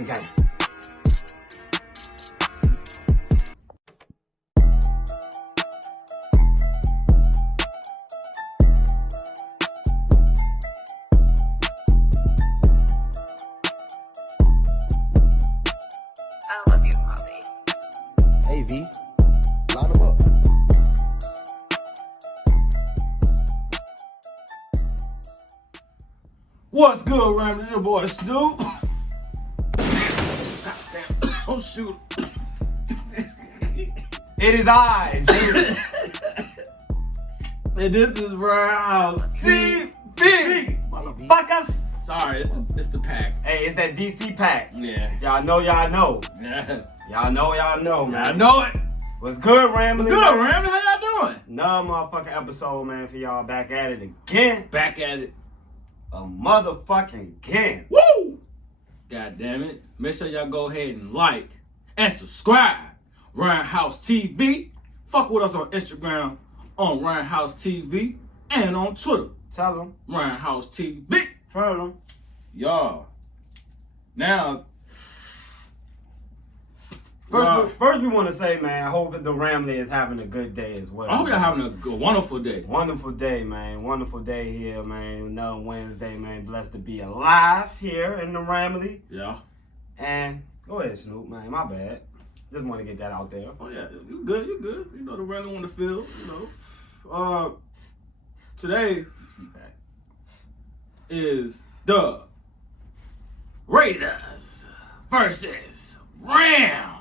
Gang, gang. I love you, Poppy. Hey, V, line them up. What's good, Ramily? It's your boy Snoop. Goddamn. Oh, shoot. It is I, Jimmy. And this is Ramshousetv. Motherfuckers. Sorry, it's the pack. Hey, it's that DC pack. Yeah. Y'all know, Yeah. Y'all know, man. I know it. What's good, Ramily? Good, Ramily. How y'all doing? Another motherfucking episode, man, for y'all back at it again. Back at it. A motherfucking again. Woo! God damn it. Make sure y'all go ahead and like and subscribe. Ramshousetv. Fuck with us on Instagram on Ramshousetv and on Twitter. Tell them. Ramshousetv. Tell them. Y'all. Now. First we want to say, man, I hope that the Ramily is having a good day as well. I hope y'all having a good, wonderful day. Wonderful day, man. Wonderful day here, man. Another Wednesday, man. Blessed to be alive here in the Ramily. Yeah. And go ahead, Snoop, man. My bad. Just want to get that out there. Oh yeah, you good, you good. You know the random on the field, you know. Today is the Raiders versus Rams.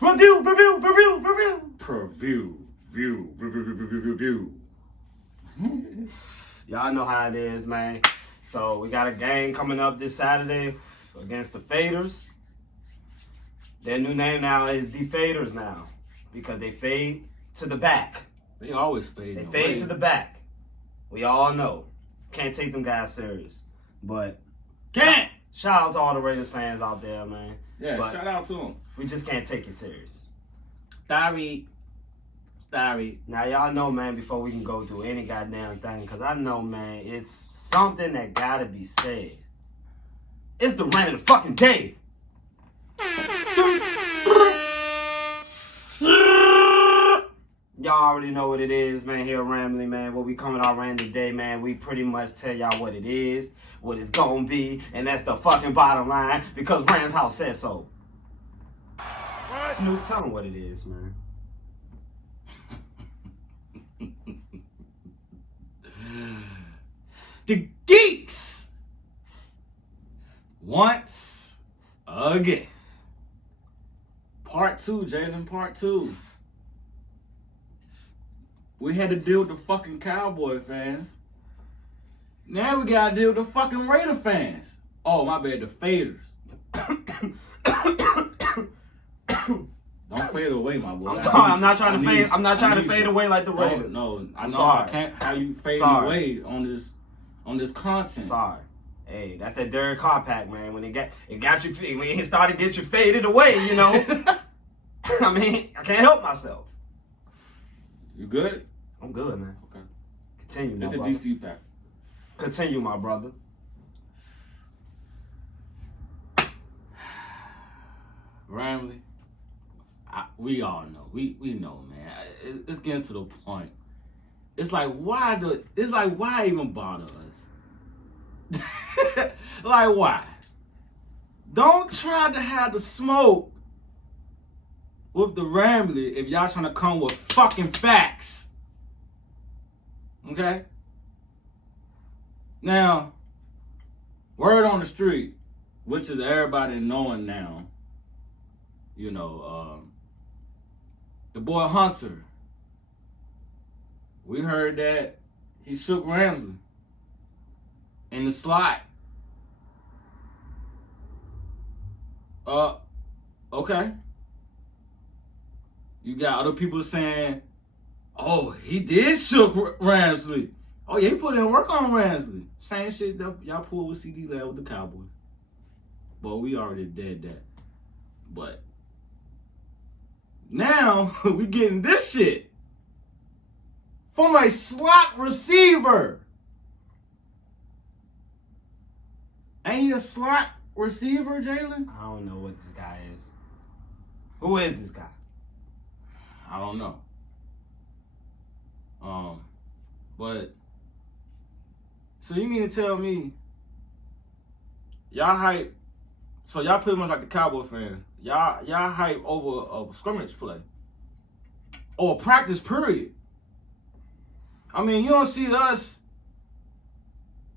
Review. Preview. Y'all know how it is, man. So we got a game coming up this Saturday against the Faders. Their new name now is the Faders now because they fade to the back. They always fade. They fade to the back. We all know. Can't take them guys serious. But Can't. shout out to all the Raiders fans out there, man. Yeah, But shout out to them. we just can't take it serious. Sorry. Now, y'all know, man, before we can go through any goddamn thing, because I know, man, it's something that gotta be said. It's the rant of the fucking day. Y'all already know what it is, man, here at Ramily, man. What we coming out rant today, man, we pretty much tell y'all what it is, what it's gonna be, and that's the fucking bottom line, because Rand's house said so. What? Snoop, tell him what it is, man. The Geeks once again. Part 2, Jalen, part 2. We had to deal with the fucking Cowboy fans. Now we gotta deal with the fucking Raider fans. Oh, my bad, the Faders. Don't fade away, my boy. I'm sorry, I'm not trying to fade. I'm not trying to fade away like the Raiders. No, I know sorry. I can't. How you fade Sorry. away on this content? Sorry. Hey, that's that Derek Carr pack, man. When it got you, when it started to get you faded away, you know. I mean, I can't help myself. You good? I'm good, man. Okay. Continue, my It's the brother. DC pack. Continue, my brother. Ramily, we all know. We know, man. It's getting to the point. It's like why even bother us? Like why? Don't try to have the smoke with the Ramily if y'all trying to come with fucking facts. Okay? Now, word on the street, which is everybody knowing now, you know, the boy Hunter, we heard that he shook Ramsley in the slot. Okay. You got other people saying, oh, he did shook Ramsley. Oh, yeah, he put in work on Ramsley. Same shit that y'all pulled with CD Lab with the Cowboys. But we already did that. But now we getting this shit from a slot receiver. Ain't he a slot receiver, Jalen? I don't know what this guy is. Who is this guy? I don't know. But so you mean to tell me y'all hype? So y'all pretty much like the Cowboy fans. Y'all hype over a scrimmage play or a practice period. I mean, you don't see us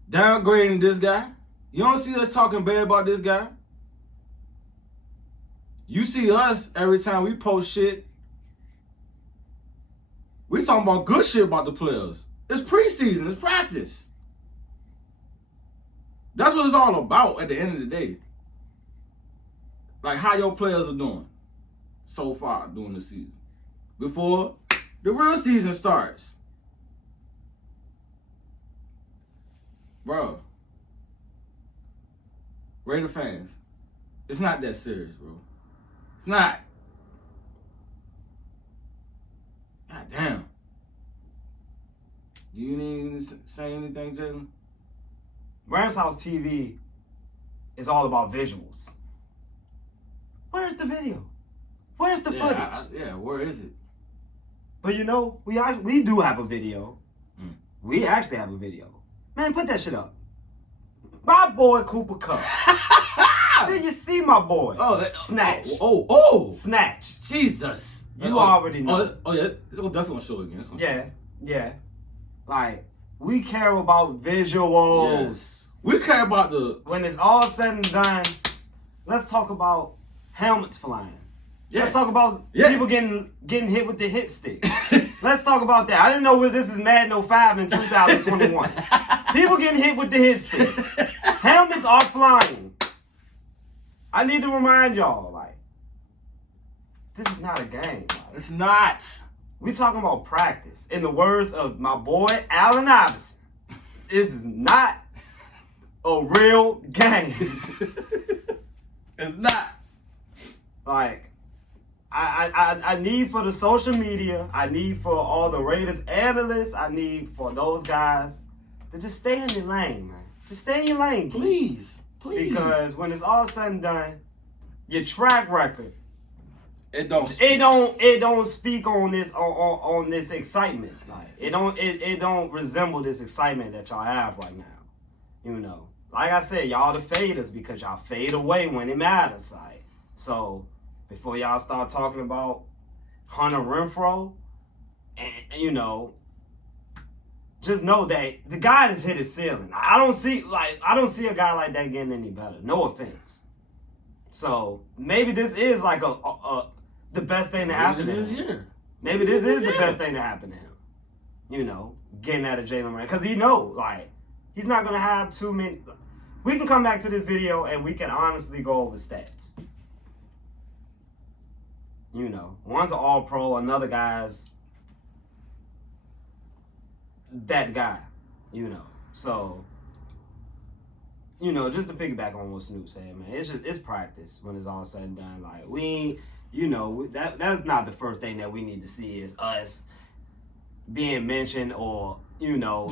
downgrading this guy. You don't see us talking bad about this guy. You see us every time we post shit. We talking about good shit about the players. It's preseason. It's practice. That's what it's all about at the end of the day. Like how your players are doing so far during the season. Before the real season starts. Bro. Raider fans, it's not that serious, bro. It's not. God damn. Do you need to say anything, Jalen? Ramshousetv is all about visuals. Where's the video? Where's the footage? Where is it? But you know, we do have a video. We actually have a video. Man, put that shit up. My boy Cooper Kupp. Did you see my boy? Snatch. Snatch. Jesus. You already know. Yeah. It's definitely gonna show again. Yeah. Like, we care about visuals. Yes. We care about the... When it's all said and done, let's talk about helmets flying. Yeah. Let's talk about people getting hit with the hit stick. Let's talk about that. I didn't know this is Madden 05 in 2021. People getting hit with the hit stick. Helmets are flying. I need to remind y'all, like, this is not a game. Like, it's not. We talking about practice. In the words of my boy Allen Iverson, this is not a real game. It's not. Like, I need for the social media, I need for all the Raiders analysts, I need for those guys to just stay in their lane, man. Just stay in your lane, please. Because when it's all said and done, your track record, it don't speak on this on this excitement. Like it don't resemble this excitement that y'all have right now. You know, like I said, y'all the faders because y'all fade away when it matters. Like, so before y'all start talking about Hunter Renfrow, and you know, just know that the guy has hit his ceiling. I don't see a guy like that getting any better. No offense. So maybe this is like the best thing to happen to him. Maybe this is the best thing to happen to him. You know, getting out of Jalen Ramsey. Because he know, like, he's not going to have too many. We can come back to this video and we can honestly go over stats. You know, one's an all-pro, another guy's that guy, you know. So, you know, just to piggyback on what Snoop said, man, it's practice when it's all said and done. Like, that's not the first thing that we need to see is us being mentioned or, you know,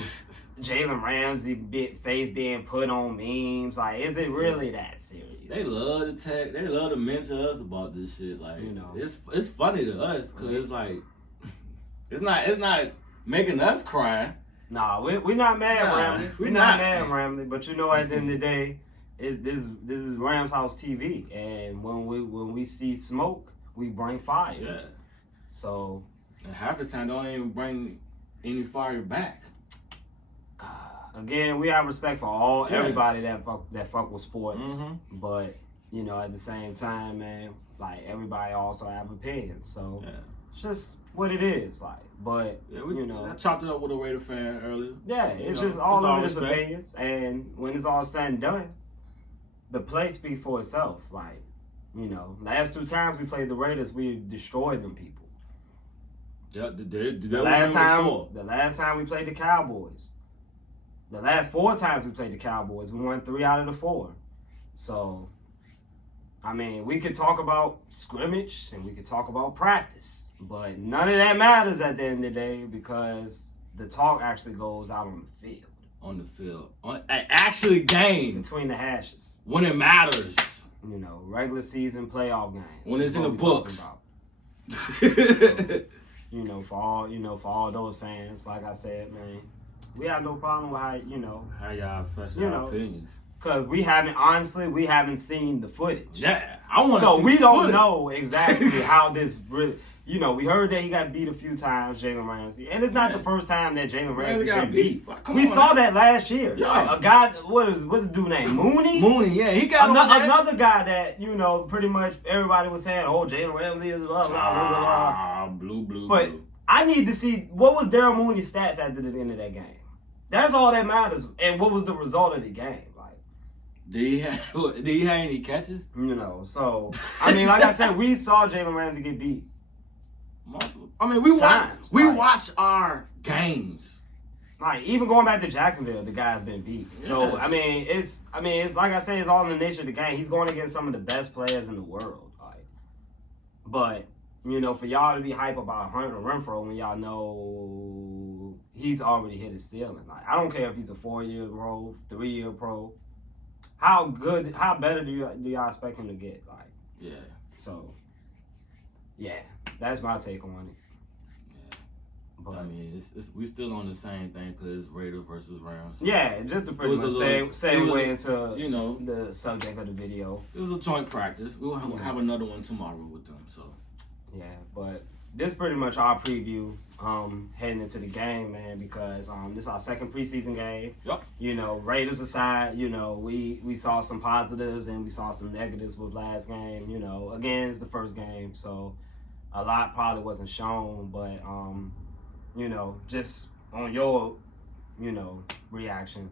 Jalen Ramsey face being put on memes. Like, is it really that serious? They love to mention us about this shit. Like, you know, it's funny to us because it's like it's not making us cry. Nah, we're not mad, Ramily. We're not mad, Ramily. But you know, at the end of the day, this is Ramshousetv, and when we see smoke, we bring fire. Yeah. So, and half the time, don't even bring any fire back. Again, we have respect for everybody that fuck with sports, but you know, at the same time, man, like everybody also have opinions. So it's just what it is, like. But you know, I chopped it up with a Raider fan earlier. Yeah, it's just all of it is opinions, and when it's all said and done, the play speaks for itself. Like, you know, last 2 times we played the Raiders, we destroyed them people. Yeah, the last time we played the Cowboys. The last 4 times we played the Cowboys, we won 3 out of the 4. So, I mean, we could talk about scrimmage and we could talk about practice, but none of that matters at the end of the day because the talk actually goes out on the field. on the field. Actually game. Between the hashes. When it matters. You know, regular season playoff games. When it's in the books. You know, for all those fans, like I said, man, we have no problem with how y'all express your opinions. Because we haven't seen the footage. Yeah, I want to see. So we don't footage. know exactly how this really. You know, we heard that he got beat a few times, Jalen Ramsey, and it's not the first time that Jalen Ramsey got beat. Like, we saw that last year. Yeah. Like, a guy, what's the dude named Mooney? Mooney, yeah, he got another guy that pretty much everybody was saying, oh, Jalen Ramsey is blah blah blah blah. Blue. But I need to see what was Daryl Mooney's stats after the end of that game. That's all that matters. And what was the result of the game? Like, did he have any catches? So I mean, like I said, we saw Jalen Ramsey get beat. I mean, we watch our games. Like, even going back to Jacksonville, the guy's been beat. Yes. So it's like I say, it's all in the nature of the game. He's going against some of the best players in the world. Like, but for y'all to be hype about Hunter Renfrow when y'all know he's already hit his ceiling. Like, I don't care if he's a 4-year pro, 3-year pro. How better do y'all expect him to get? Like, yeah. So, yeah, that's my take on it. Yeah. But I mean, we still on the same thing because it's Raiders versus Rams. So yeah, just to pretty much segue into the subject of the video. It was a joint practice. We'll have another one tomorrow with them. So yeah, but this is pretty much our preview heading into the game, man, because this is our second preseason game. Yep. Raiders aside, we saw some positives and we saw some negatives with last game. Again, it's the first game, so a lot probably wasn't shown, but just on your reaction,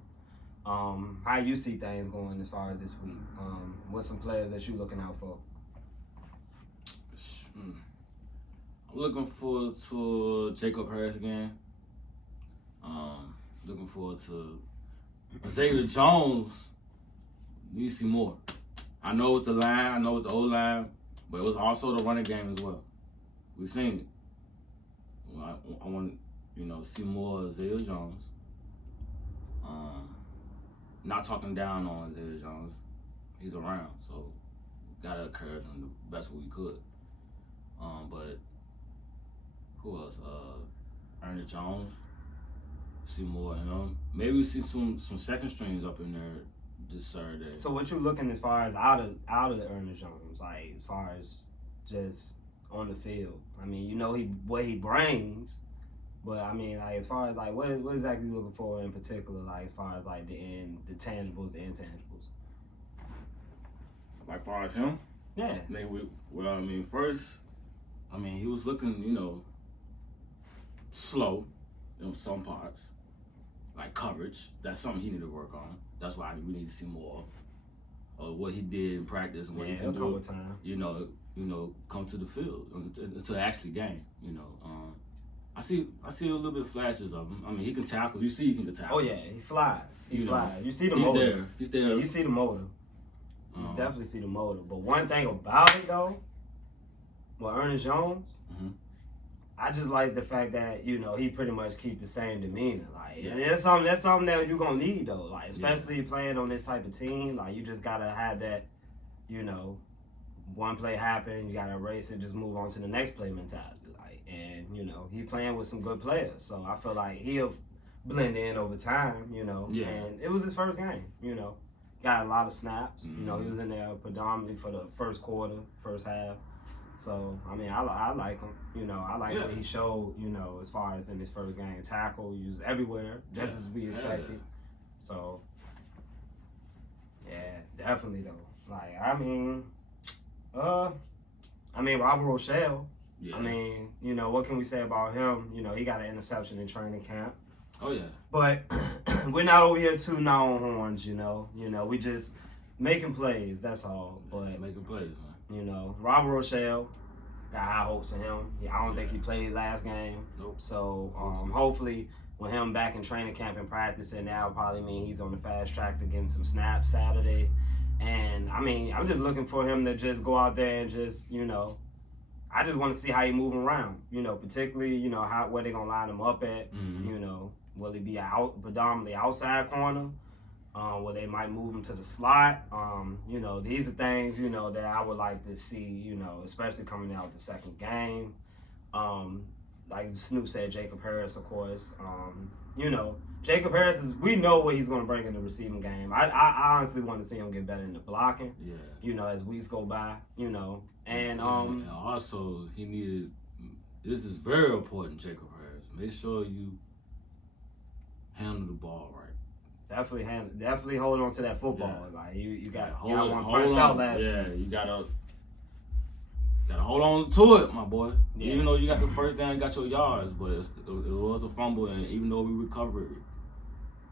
how you see things going as far as this week. What's some players that you looking out for? I'm looking forward to Jacob Harris again. Looking forward to Xavier Jones. Need to see more. I know it's the line, I know it's the old line, but it was also the running game as well. We've seen it. Well, I want to see more of Xavier Jones. Not talking down on Xavier Jones. He's around, so gotta encourage him the best way we could. But who else? Ernest Jones. See more of him. Maybe we see some second strings up in there this Saturday. So what you looking as far as out of the Ernest Jones, like as far as just on the field? I mean, what he brings, but I mean, like as far as like what exactly you looking for in particular, like as far as like the tangibles, the intangibles. Like far as him? Yeah. First, he was looking, slow in some parts, like coverage. That's something he need to work on. That's why we need to see more of what he did in practice and what he can do. With time. Come to the field to actually game. I see a little bit of flashes of him. He can tackle. You see, he can tackle. Oh yeah, he flies. He flies. You see the he's motor. He's there. Yeah, you see the motor. You definitely see the motor. But one thing about it though, with Ernest Jones, I just like the fact that he pretty much keep the same demeanor. Like, and that's something that you're gonna need though. Like, especially playing on this type of team. Like, you just gotta have that. One play happen, you gotta erase it, just move on to the next play mentality. Like, and he playing with some good players, so I feel like he'll blend in over time. Yeah. And it was his first game. Got a lot of snaps. He was in there predominantly for the first quarter, first half. So, I like him. I like what he showed, as far as in his first game. Tackle, he was everywhere, just as we expected. Yeah. So, yeah, definitely, though. Like, Robert Rochelle. Yeah. What can we say about him? He got an interception in training camp. Oh, yeah. But we're not over here tooting our own horns, we just making plays, that's all. But making plays, man. Robert Rochelle, got high hopes for him. I don't think he played last game. Nope. So hopefully with him back in training camp and practicing, that'll probably mean he's on the fast track to getting some snaps Saturday. And I'm just looking for him to just go out there and just, I just want to see how he move around, particularly, where they're going to line him up at, Will he be predominantly outside corner? Where they might move him to the slot? These are things, that I would like to see, especially coming out the second game. Like Snoop said, Jacob Harris, of course. Jacob Harris we know what he's going to bring in the receiving game. I honestly want to see him get better in the blocking. Yeah. As weeks go by. And also he needed. This is very important, Jacob Harris. Make sure you handle the ball right. Definitely hold on to that football. Yeah. Like you got one punched out last week. Yeah, you gotta hold on to it, my boy. Yeah. Even though you got the first down, you got your yards, but it was a fumble, and even though we recovered,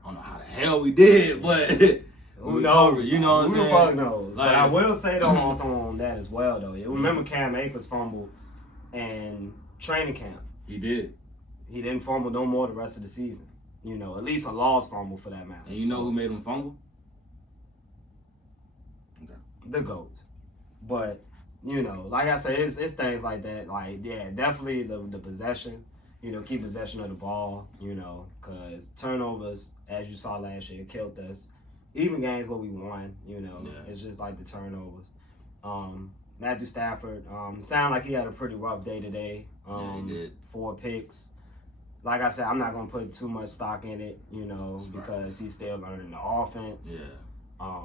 I don't know how the hell we did, but who knows? You know what I'm saying? Who the fuck knows? Like, but I will say though also on that as well though. Remember Cam Akers fumbled in training camp. He did. He didn't fumble no more the rest of the season. At least a lost fumble for that matter. And know who made him fumble? Okay. The GOAT. But, like I said, it's things like that. Like, yeah, definitely the possession. Keep possession of the ball, because turnovers, as you saw last year, killed us. Even games where we won, it's just like the turnovers. Matthew Stafford, sounded like he had a pretty rough day today. Yeah, he did. 4 picks. Like I said, I'm not going to put too much stock in it, because he's still learning the offense. Yeah.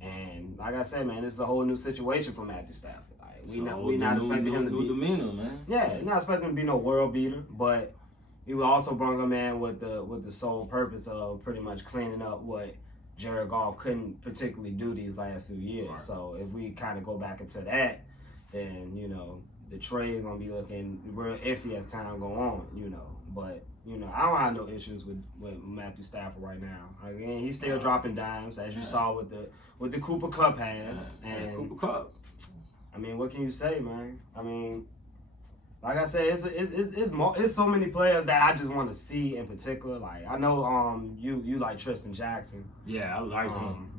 And like I said, man, this is a whole new situation for Matthew Stafford. Like, we not expecting him to be demeanor, man. Yeah, we're not expecting him to be no world beater, but we also brought him in with the sole purpose of pretty much cleaning up what Jared Goff couldn't particularly do these last few years. Right. So if we kind of go back into that, then the trade is gonna be looking real iffy as time go on. But I don't have no issues with Matthew Stafford right now. Again, he's still dropping dimes, as you saw with the Cooper Kupp pass. And Cooper Kupp. I mean, what can you say, man? I mean, like I said, it's so many players that I just want to see in particular. Like I know you like Tristan Jackson. Yeah, I like him.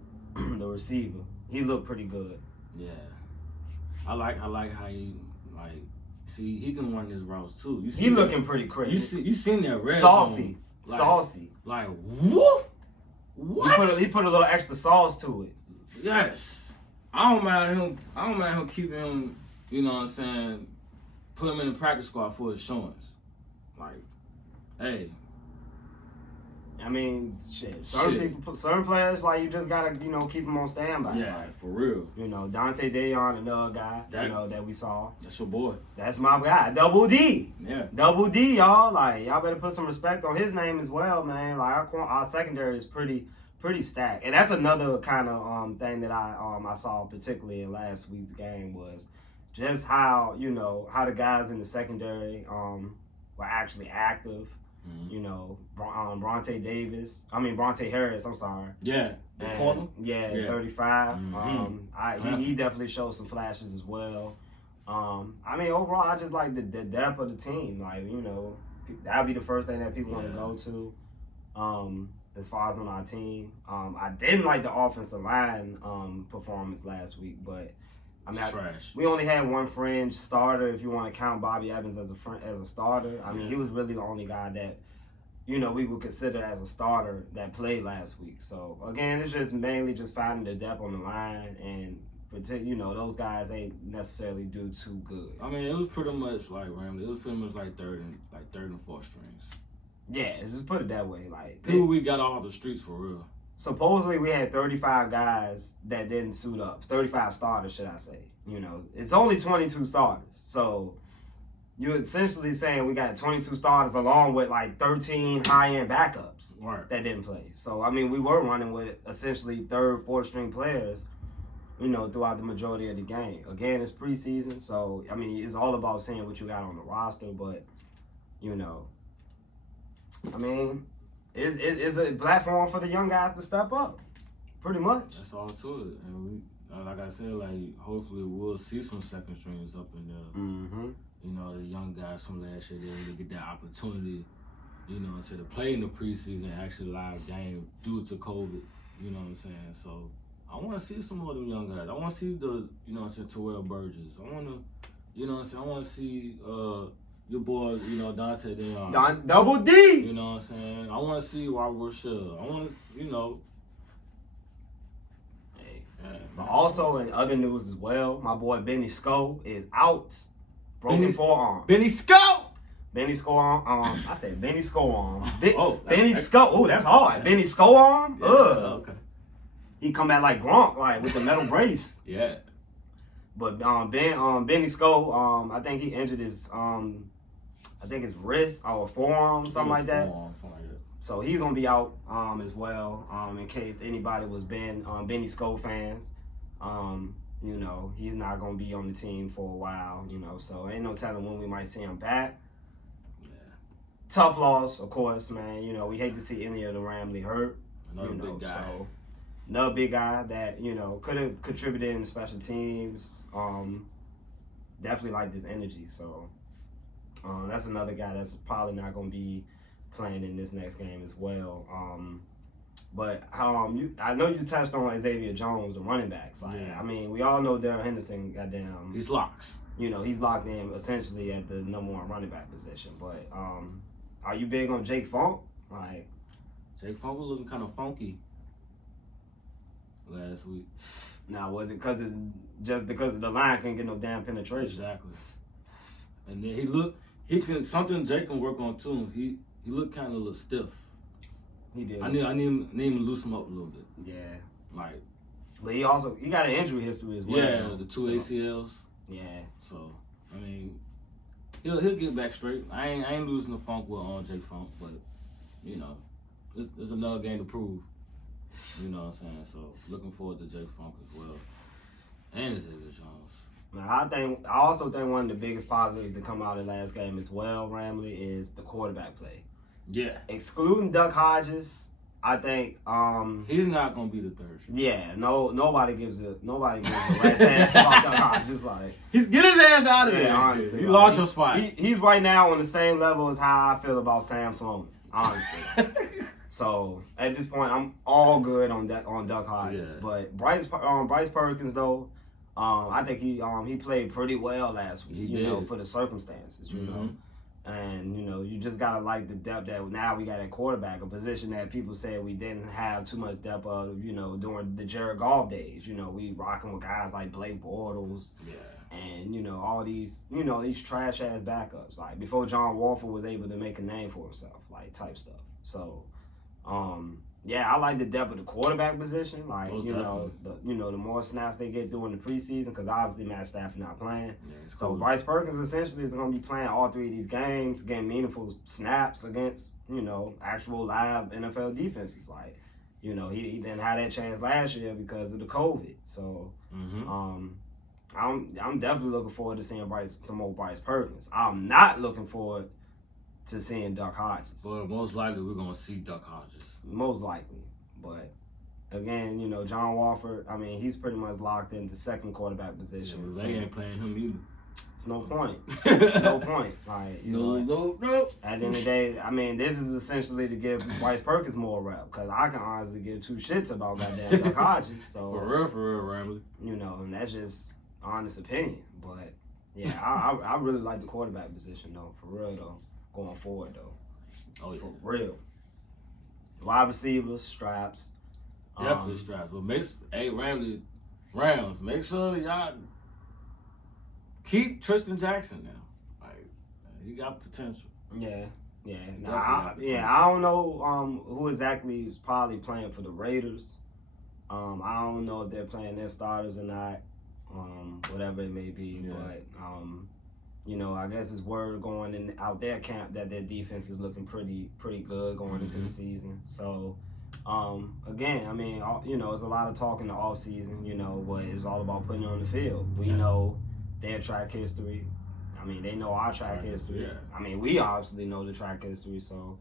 The receiver. He looked pretty good. Yeah. I like how he see he can run his routes too. He looking pretty crazy. You seen that red saucy. Zone, Saucy. Like what? What? He put a little extra sauce to it. Yes. I don't mind him keeping him, you know what I'm saying, put him in the practice squad for assurance. Like, hey. I mean, shit. Certain players, like, you just gotta, keep them on standby. Yeah, like, for real. Dante Deon, another guy, that we saw. That's your boy. That's my guy. Double D. Yeah. Double D, y'all. Like, y'all better put some respect on his name as well, man. Like, our secondary is pretty stacked. And that's another kind of thing that I saw particularly in last week's game was just how, how the guys in the secondary were actually active. Mm-hmm. Bronte Harris, I'm sorry. Yeah. And, yeah, 35. Mm-hmm. He definitely showed some flashes as well. Overall, I just like the depth of the team. Like, that'll be the first thing that people want to go to. As far as on our team, I didn't like the offensive line performance last week, but trash. We only had one fringe starter, if you want to count Bobby Evans as a starter. He was really the only guy that, we would consider as a starter that played last week. So, again, it's just mainly just finding the depth on the line, and, those guys ain't necessarily do too good. It was pretty much like Ramily. It was pretty much like third and fourth strings. Yeah, just put it that way. Like, people we got off the streets for real. Supposedly we had 35 guys that didn't suit up. 35 starters, should I say. It's only 22 starters. So you're essentially saying we got 22 starters along with like 13 high-end backups that didn't play. So, we were running with essentially third, fourth string players, throughout the majority of the game. Again, it's preseason. So, it's all about seeing what you got on the roster. But, it's a platform for the young guys to step up, pretty much. That's all to it. And like I said, hopefully we'll see some second strings up in there. Mm-hmm. The young guys from last year, they'll get that opportunity, to play in the preseason, actually live game due to COVID. You know what I'm saying? So I want to see some more of them young guys. I want to see the, Terrell Burgess. I want to, I want to see your boys, you know, Dante Dion. Double D. You know what I'm saying? I want to see Rochelle. I want to, you know. Hey. Yeah, But also in other news as well, my boy Benny Sco is out. Broken forearm. Benny Sco! Benny Sco arm. I said Benny Sco arm. Benny that's- Sco. Oh, that's hard. Benny Sco arm. Yeah, Ugh. okay. He come back like Gronk, like with the metal brace. Yeah. But Benny Sco, I think he injured his I think his wrist or forearm, something like that. So he's gonna be out as well. In case anybody was Benny Sco fans. You know, he's not gonna be on the team for a while, you know, so ain't no telling when we might see him back. Yeah. Tough loss, of course, man. You know, we hate to see any of the Ramily hurt. Another you know, big guy. So another big guy that, you know, could have contributed in special teams. Definitely like his energy. So that's another guy that's probably not going to be playing in this next game as well. But I know you touched on Xavier Jones, the running backs. Like, Yeah. I mean, we all know Darrell Henderson, goddamn. He's locks. You know, he's locked in essentially at the number one running back position. But are you big on Jake Funk? Like, Jake Funk was looking kind of funky last week. now was it just because the line couldn't get no damn penetration? Exactly. And then something Jake can work on too. He looked kind of a little stiff. He did. I need him to loosen him up a little bit. Yeah. Like, But he got an injury history as well. yeah, the two ACLs. Yeah. So I mean, he'll get back straight. I ain't losing the Funk with Jake Funk, but you know, it's another game to prove. You know what I'm saying? So looking forward to Jake Funk as well, and Xavier Jones. Now, I also think one of the biggest positives to come out of the last game as well, Ramily, is the quarterback play. Yeah. Excluding Duck Hodges, I think He's not gonna be the third string. yeah, nobody gives a rat's ass about Duck Hodges. Like, Get his ass out of there. Honestly, He like, lost your spot. He's right now on the same level as how I feel about Sam Sloan, honestly. So at this point, I'm all good on Duck Hodges. Yeah. But Bryce Perkins though, I think he played pretty well last week. He you know, did. for the circumstances. You know. Mhm. And, you know, you just got to like the depth that now we got at quarterback, a position that people said we didn't have too much depth of, you know, during the Jared Goff days. You know, we rocking with guys like Blake Bortles Yeah. and, you know, all these, you know, these trash-ass backups. Like, before John Wolford was able to make a name for himself, like, type stuff. So, yeah, I like the depth of the quarterback position. Like, Most the more snaps they get during the preseason, because obviously Matt Stafford not playing. Yeah, it's So cool. Bryce Perkins essentially is going to be playing all three of these games, getting meaningful snaps against, you know, actual live NFL defenses. Like, you know, he didn't have that chance last year because of the COVID. So, I'm definitely looking forward to seeing some more Bryce Perkins. I'm not looking forward to seeing Duck Hodges. But most likely we're gonna see Duck Hodges. Most likely. But again, you know, John Wolford, I mean, he's pretty much locked in the second quarterback position. Yeah, So they ain't playing him either. it's no point. It's no point. Like, you know, No. at the end of the day, I mean, this is essentially to give Bryce Perkins more rep, because I can honestly give two shits about goddamn Duck Hodges. So For real, Ramily. you know, and that's just honest opinion. But yeah, I really like the quarterback position though, for real though, going forward though, Oh yeah. for real. Wide receivers, straps. Definitely straps. But Ramily, Rams, make sure y'all keep Tristan Jackson now. Like, he got potential. Yeah. Definitely Now, got I don't know who exactly is probably playing for the Raiders. I don't know if they're playing their starters or not. Whatever it may be, Yeah. but you know, I guess it's word going out their camp that their defense is looking pretty good going into the season. So, again, I mean, you know, it's a lot of talk in the off season, you know, but it's all about putting it on the field. We know their track history. I mean, they know our track history. Yeah. I mean, we obviously know the track history, so.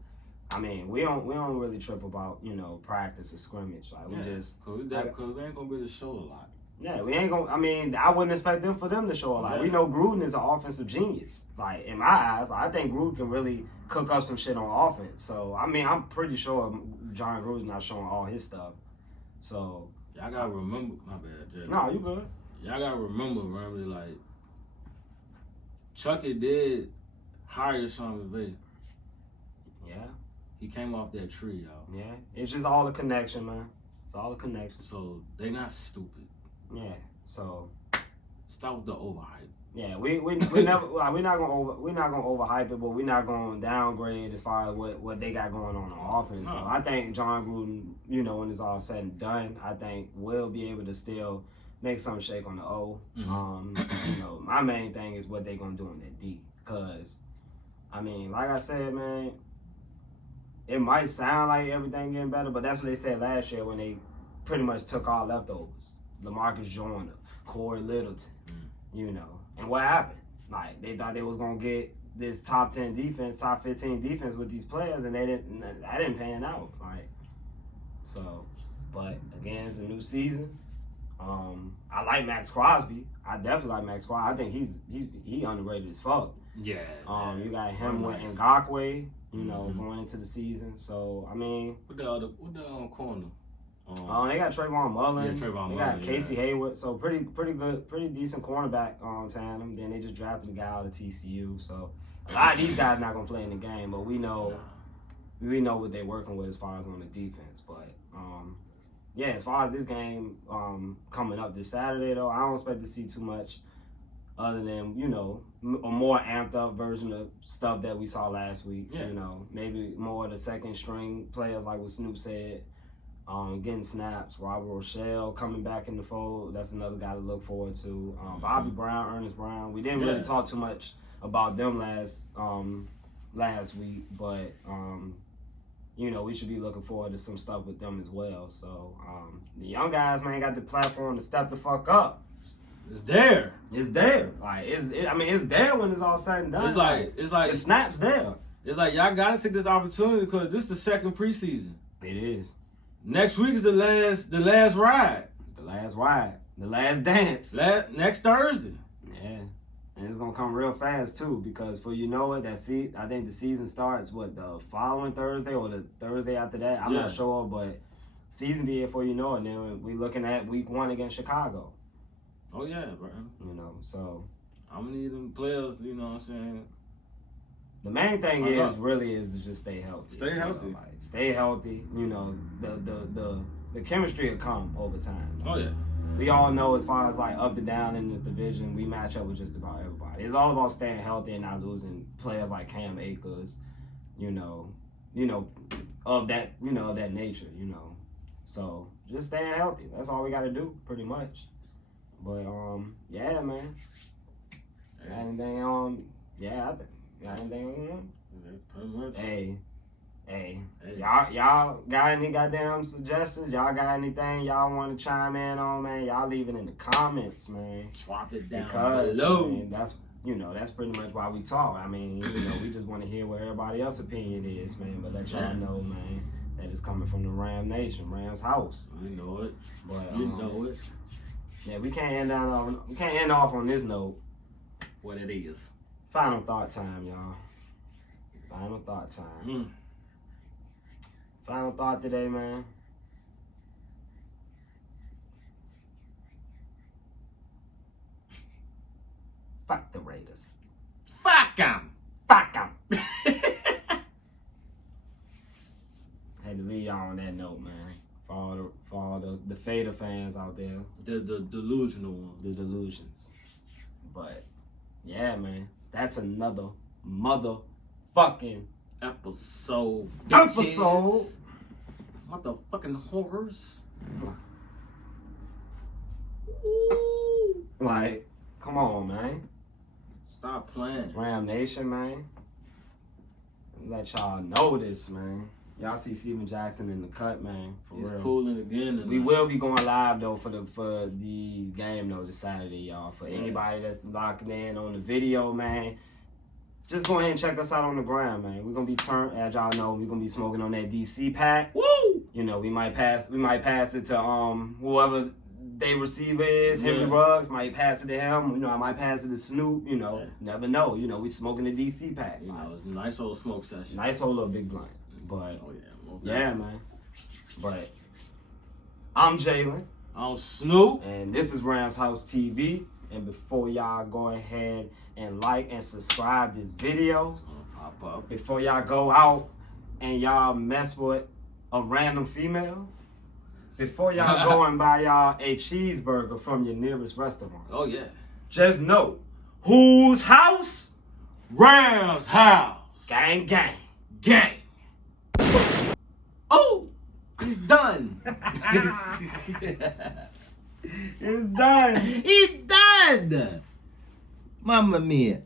I mean, we don't really trip about, you know, practice or scrimmage. Like, we just Cause we ain't gonna be able to show a lot. yeah, we ain't gonna. I mean, I wouldn't expect for them to show a lot. Yeah. We know Gruden is an offensive genius. Like, in my eyes, I think Gruden can really cook up some shit on offense. So, I mean, I'm pretty sure John Gruden's not showing all his stuff. So, Y'all gotta remember. My bad, Jay. no, you good. Y'all gotta remember, Ramily, like Chucky did hired Sean McVay. Yeah. He came off that tree, y'all. Yeah. It's just all the connection, man. It's all the connection. So they not stupid. Yeah. So stop with the overhype. yeah, we never we're not gonna overhype it, but we're not gonna downgrade as far as what they got going on offense. So I think John Gruden, you know, when it's all said and done, I think we'll be able to still make some shake on the O. Mm-hmm. You know, my main thing is what they gonna do on that D, cause I mean, like I said, man, it might sound like everything getting better, but that's what they said last year when they pretty much took all leftovers. LaMarcus Joyner, Corey Littleton, you know. And what happened? Like, they thought they was going to get this top 10 defense, top 15 defense with these players, and that didn't pan out. Like, so, but again, it's a new season. I like Max Crosby. I definitely like Max Crosby. I think he underrated as fuck. Yeah. You got him with Ngakoue, you know, going into the season. So, I mean, What the corner? they got Trayvon Mullen. Yeah, Trayvon they Mullen, got Casey Hayward. So pretty good, pretty decent cornerback tandem. Then they just drafted a guy out of TCU. So a lot of these guys not gonna play in the game, but we know what they're working with as far as on the defense. But yeah, as far as this game coming up this Saturday though, I don't expect to see too much other than, you know, a more amped up version of stuff that we saw last week. Yeah. You know, maybe more of the second string players like what Snoop said. Getting snaps. Robert Rochelle coming back in the fold. That's another guy to look forward to. Bobby Brown, Ernest Brown. We didn't really talk too much about them last week, but you know, we should be looking forward to some stuff with them as well. So the young guys, man, got the platform to step the fuck up. It's there. It's there. Like it's there when it's all said and done. It's like the snap's there. It's like y'all gotta take this opportunity because this is the second preseason. It is. Next week is the last ride. It's the last ride. The last dance. Next Thursday. Yeah. And it's gonna come real fast too, because for you know it, I think the season starts the following Thursday or the Thursday after that. I'm not sure, but season be here for you know it. And then we looking at week 1 against Chicago. Oh yeah, bro. You know, so I'm gonna need them players. You know what I'm saying? the main thing is to just stay healthy. Stay healthy. Like, stay healthy. You know, the chemistry will come over time. Oh yeah. We all know as far as like up and down in this division, we match up with just about everybody. It's all about staying healthy and not losing players like Cam Akers, you know, of that, that nature, So just staying healthy. That's all we got to do, pretty much. But yeah, man. Got anything on? Yeah, I think. Got anything on? That's pretty much. Hey, y'all got any goddamn suggestions? Y'all got anything y'all want to chime in on, man? Y'all leave it in the comments, man. Drop it down because, below. Man, that's pretty much why we talk. I mean, we just want to hear what everybody else's opinion is, man. But let y'all know, man, that it's coming from the Ram Nation, Ram's house. You know it. But you know it. Yeah, we can't end off on this note. What it is. Final thought time, y'all. Final thought time. Final thought today, man. Fuck the Raiders. Fuck them. Fuck them. Had to leave y'all on that note, man. For all the Fader fans out there. The delusional ones. The delusions. But, yeah, man. That's another motherfucking episode. Motherfucking horrors. Like, come on, man. Stop playing. Ram Nation, man. Let y'all know this, man. Y'all see Steven Jackson in the cut, man. For He's real. cooling again tonight. We will be going live though for the game though this Saturday, y'all. For anybody that's locked in on the video, man, just go ahead and check us out on the ground, man. We're gonna be as y'all know, we're gonna be smoking on that DC pack. Woo! We might pass it to whoever they receiver is. Henry Ruggs might pass it to him. I might pass it to Snoop. Never know. We smoking the DC pack. Nice old smoke session. Nice old little big blunt. But man. But I'm Jalen. I'm Snoop. And this is Ram's House TV. And before y'all go ahead and like and subscribe this video, Pop up. before y'all go out and y'all mess with a random female, before y'all go and buy y'all a cheeseburger from your nearest restaurant, Oh yeah. just know, whose house? Ram's house. Gang, gang. Gang. Oh, he's done. It's done. He's done. Mamma mia.